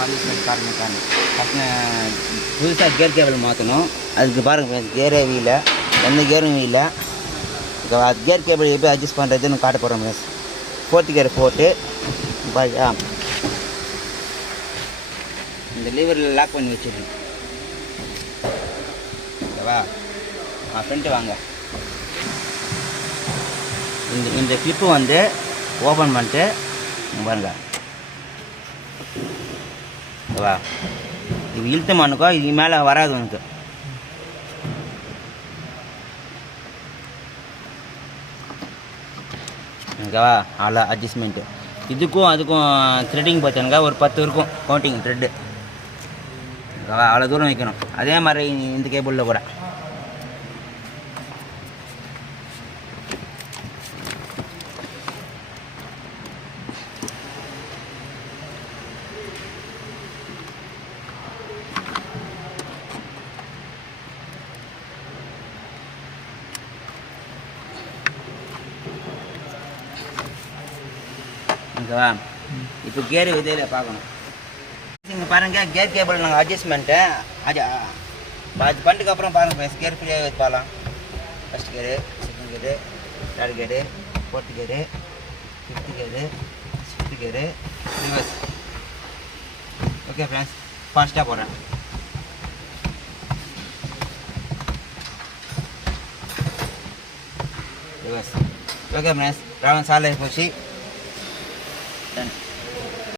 Always car mechanic. First புதுசாக gear cable மாற்றணும். அதுக்கு பாருங்கள் கியரே வீல, எந்த கியரும் வீல. கியர் கேபிள் எப்படி அட்ஜஸ்ட் பண்ணுறதுன்னு காட்ட போகிறோம் மிஸ். 4th கியர் போட்டு பாருங்க, இந்த லீவரில் லாக் பண்ணி வச்சுருக்கேன். ஓகேவா? ஃப்ரெண்ட்டு வாங்க. இந்த கிளிப்பு வந்து ஓப்பன் பண்ணிட்டு பாருங்க. ஓகேவா? இது இழுத்து மண்ணுக்கோ இது மேலே வராது உனக்கு. ஓகேவா? அவ்வளோ அட்ஜஸ்ட்மெண்ட்டு. இதுக்கும் அதுக்கும் த்ரெட்டிங் பார்த்தானுங்க ஒரு 10 இருக்கும் கவுண்டிங் த்ரெட்டு. ஓகேவா? அவ்வளோ தூரம் வைக்கணும். அதே மாதிரி இந்த கேபிளில் கூட ஓகேவா? இப்போ கியர் இதில் பார்க்கணும். நீங்கள் பாருங்கள் கியர் கேபிள் நாங்கள் அட்ஜஸ்ட்மெண்ட்டு அது பண்ணிட்டுக்கப்புறம் பாருங்கள் கியர் ஃப்ரீயாக வச்சு பார்க்கலாம். First gear, second gear, 3rd gear, 4th gear, 5th gear, 6th gear, reverse. Okay friends, ஃபாஸ்ட்டாக போடுறேன். ரிவர்ஸ். ஓகே ஃப்ரெண்ட்ஸ், ராவன் சாலை போச்சு. Done.